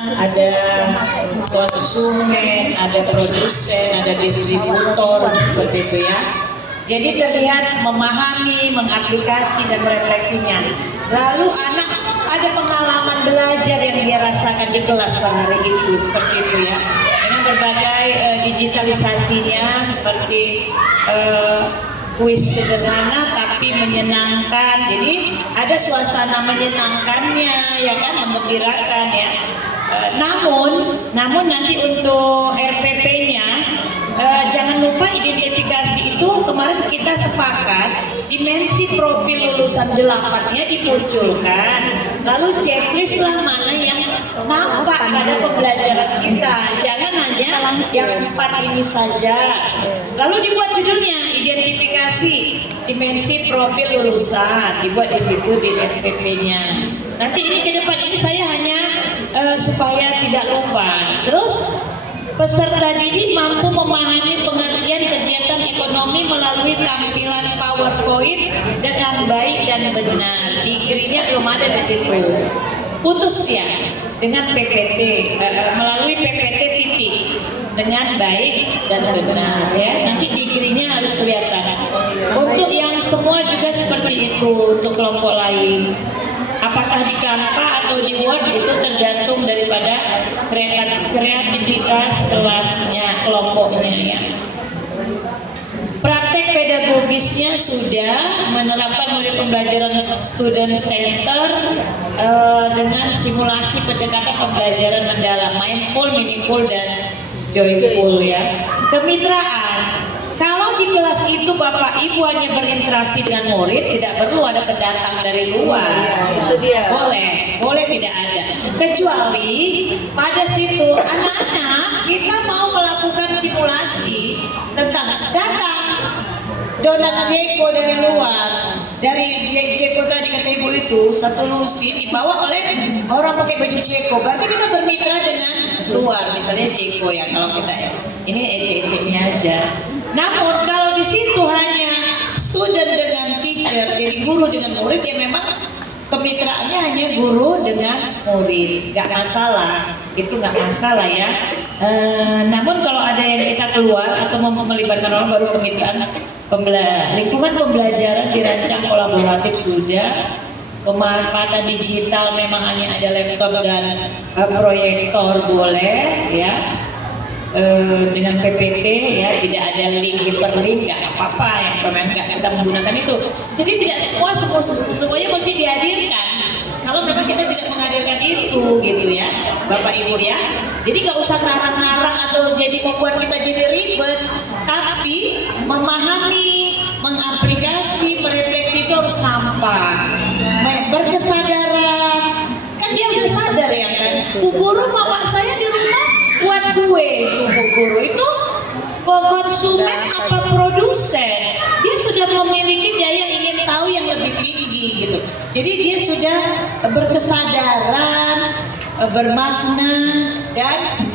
ada konsumen, ada produsen, ada distributor, seperti itu ya. Jadi terlihat memahami, mengaplikasi dan merefleksinya. Lalu anak ada pengalaman belajar yang dia rasakan di kelas pada hari itu, seperti itu ya. Dengan berbagai digitalisasinya seperti kuis sederhana tapi menyenangkan. Jadi ada suasana menyenangkannya, ya kan, menggembirakan ya. Namun nanti untuk RPP-nya jangan lupa identifikasi itu kemarin kita sepakat dimensi profil lulusan 8-nya dimunculkan, lalu checklist lah mana yang nampak pada pembelajaran kita, jangan hanya yang 4 ini saja. Lalu dibuat judulnya identifikasi dimensi profil lulusan, dibuat di situ di RPP-nya. Nanti ini ke depan ini saya hanya supaya tidak lupa. Terus peserta didik mampu memahami pengertian kegiatan ekonomi melalui tampilan PowerPoint dengan baik dan benar. Degree-nya belum ada di situ. Putus ya dengan PPT, melalui PPT titik dengan baik dan benar ya. Nanti degree-nya harus kelihatan. Untuk yang semua juga seperti itu untuk kelompok lain. Apakah di Canva atau di Word itu tergantung daripada kreativitas kelasnya, kelompoknya ya. Praktek pedagogisnya sudah menerapkan model pembelajaran student center dengan simulasi pendekatan pembelajaran mendalam, mindful, meaningful, dan joyful ya. Kemitraan. Kalau di kelas itu Bapak Ibu hanya berinteraksi dengan murid, tidak perlu ada pendatang dari luar. Itu dia. Boleh tidak ada. Kecuali pada situ anak-anak kita mau melakukan simulasi tentang datang donat Jeko dari luar, dari Jeko tadi kata ibu itu satu lusin dibawa oleh orang pakai baju Jeko, berarti kita bermitra dengan luar, misalnya Jeko ya kalau kita ya. Ini ece-ecenya aja. Namun kalau di situ hanya student dengan teacher, jadi guru dengan murid, ya memang kemitraannya hanya guru dengan murid, nggak masalah, itu nggak masalah ya. Namun kalau ada yang kita keluar atau mau melibatkan orang baru kemitraan, lingkungan pembelajaran dirancang kolaboratif sudah. Pemanfaatan digital memang hanya ada laptop dan proyektor boleh ya. Dengan PPT ya, tidak ada link hyperlink, nggak apa-apa yang memang nggak kita menggunakan itu. Jadi tidak semuanya mesti dihadirkan. Kalau memang kita tidak menghadirkan itu gitu ya, Bapak Ibu ya. Jadi nggak usah ngarang-ngarang atau jadi membuat kita jadi ribet. Tapi memahami, mengaplikasi, merefleksi itu harus nampak, berkesadaran. Kan dia udah sadar ya kan. Bu guru mama saya di rumah buat gue itu, bu guru itu konsumen apa produsen, dia sudah memiliki daya ingin tahu yang lebih tinggi gitu. Jadi dia sudah berkesadaran, bermakna dan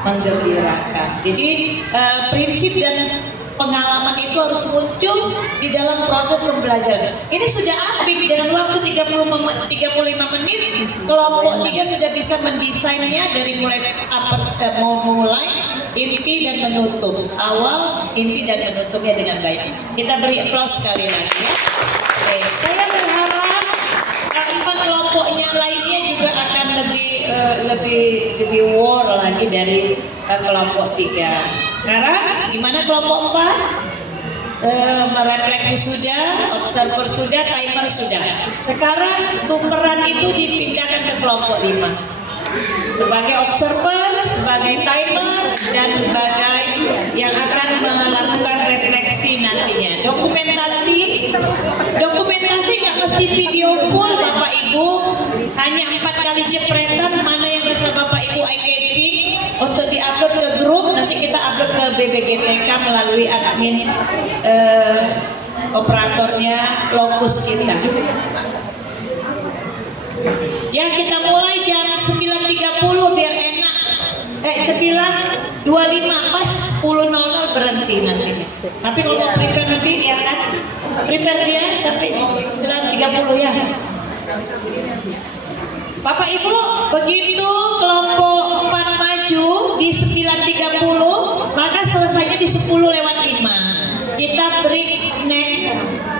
menggembirakan. Jadi prinsip dan pengalaman itu harus muncul di dalam proses pembelajaran. Ini sudah apik dengan waktu 35 menit, kelompok 3 sudah bisa mendesainnya dari mulai memulai inti dan menutup, awal, inti dan menutupnya dengan baik. Kita beri aplaus sekali lagi ya. Oke, saya berharap 4 kelompoknya lainnya juga akan lebih war lagi dari kelompok 3. Sekarang gimana kelompok 4? Merefleksi sudah, observer sudah, timer sudah. Sekarang tukeran itu dipindahkan ke kelompok 5. Sebagai observer, sebagai timer, dan sebagai yang akan melakukan refleksi nantinya. Dokumentasi nggak mesti video full Bapak Ibu, hanya 4 kali jepretan mana yang bisa Bapak Ibu eye-catching untuk diupload ke grup. Nanti kita upload ke BBGTK melalui admin operatornya Lokus kita. Ya, kita mulai jam 9.30 biar enak. 9.25 pas 10.00 berhenti nanti. Tapi kalau mau prepare nanti ya kan, prepare dia sampai 9.30 ya. Bapak Ibu, begitu kelompok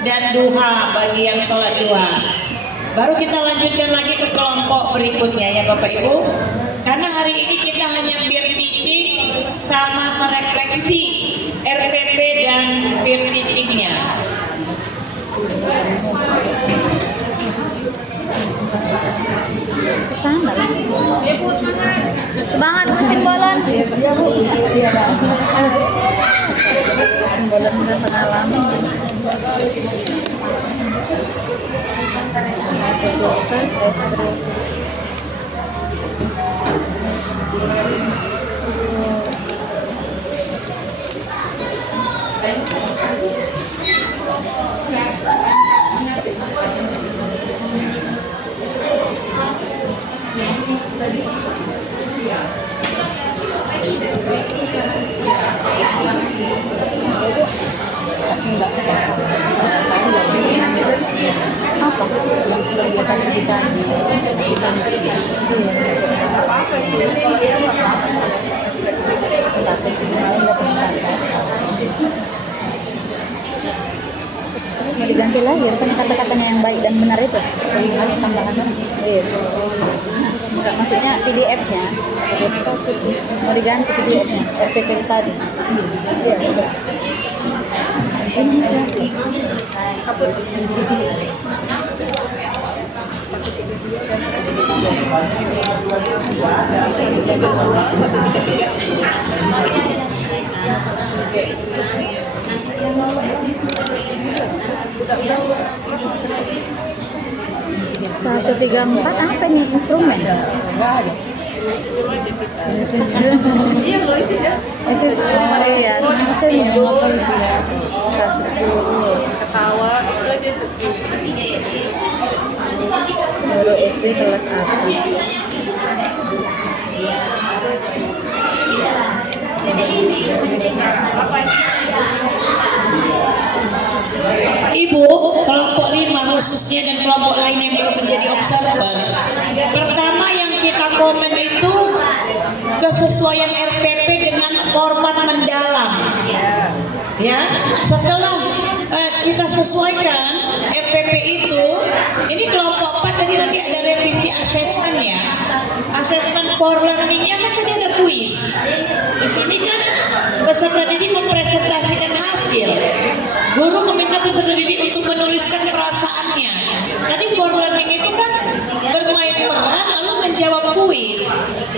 dan duha bagi yang sholat duha. Baru kita lanjutkan lagi ke kelompok berikutnya ya Bapak Ibu. Karena hari ini kita hanya peer teaching sama merefleksi RPP dan peer teachingnya. Kesana lah. Semangat musim bola. Musim bola udah pengalaman. Apa? Apa sih? Mau diganti lagi kan kata-katanya yang baik dan benar itu. Tambahan. Iya. Enggak, maksudnya PDF-nya. Mau diganti PDF-nya, RPP tadi. Iya, udah. Ini selesai. Apa? Satu tiga empat apa ini instrumen? Iya, sama sini. 110. Ketawa. Baru SD kelas atas. Ibu, kelompok 5 khususnya dan kelompok lain yang belum menjadi observer. Pertama yang kita komen itu kesesuaian RPP dengan format mendalam. Ya, setelah kita sesuaikan RPP itu, ini kelompok 4 tadi nanti ada revisi asesmen ya. Asesmen for learning-nya kan tadi ada kuis. Di sini kan peserta didik mempresentasikan hasil. Guru meminta peserta didik untuk menuliskan perasaannya. Tadi for learning itu kan bermain peran lalu menjawab kuis.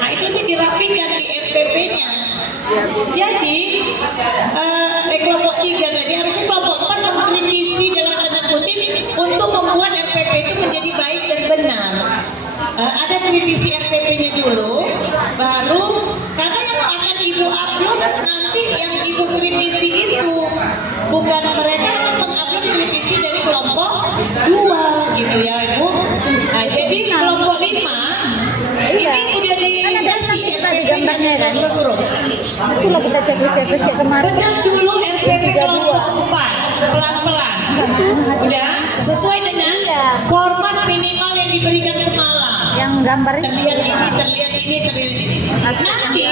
Nah itu dirapikan di RPP-nya. Jadi kelompok 3 tadi harusnya kelompok 4 mengkritisi dalam tanda kutip untuk membuat RPP itu menjadi baik dan benar. Ada kritisi RPP-nya dulu, baru karena yang akan ibu upload nanti yang ibu kritisi itu bukan mereka yang mengupload kritisi dari kelompok 2 gitu ya ibu. Nah jadi kelompok 5 ini udah dikasih tadi gambarnya kan ke guru. Itulah kita checklist kayak kemarin. Benar dulu RPP kelompok 4 pelan-pelan. Udah sesuai dengan format minimal yang diberikan semalam. Yang gambar terlihat ini. Nanti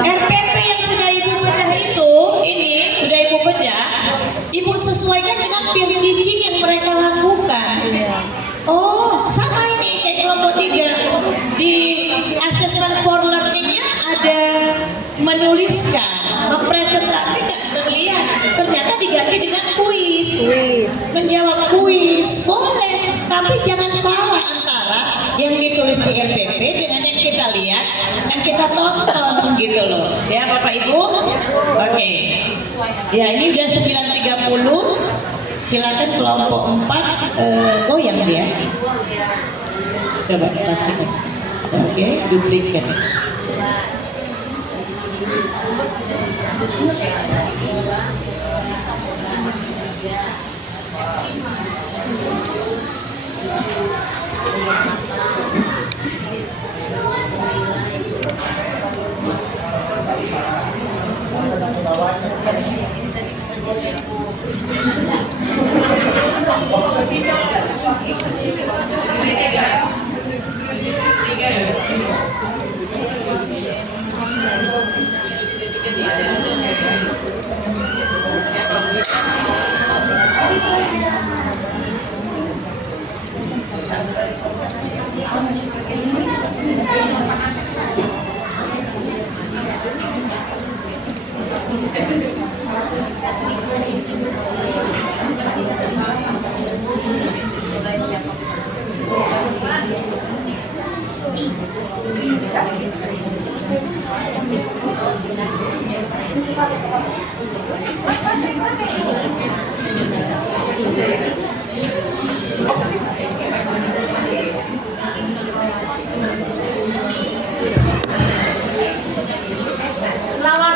RPP yang sudah ibu bedah itu, ini sudah ibu bedah, ibu sesuaikan dengan peer teaching yang mereka lakukan. Oh, sama ini kayak kelompok 3 di assessment for learning-nya ada menuliskan, mempresentasikan tidak terlihat, ternyata diganti dengan kuis, menjawab kuis, boleh, tapi jangan salah antara yang ditulis di RPP dengan yang kita lihat, yang kita tonton gitu loh, ya Bapak Ibu. Oke. Ya ini udah 9.30. Silakan kelompok 4 goyang dia. Coba pastikan. Oke, duplikat. Selamat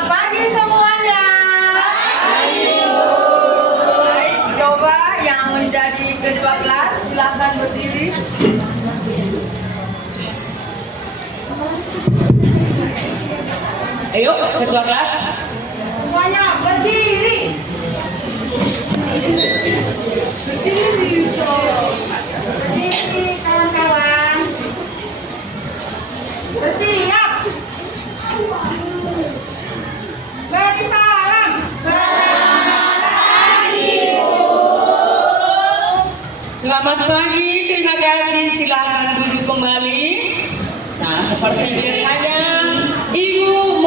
pagi semuanya. Baik, coba yang menjadi ketua kelas silakan berdiri. Ayo, ketua kelas. Semuanya berdiri. Berdiri kawan-kawan. Bersiap. Beri salam. Selamat pagi, terima kasih. Silakan duduk kembali. Nah, seperti biasanya, Ibu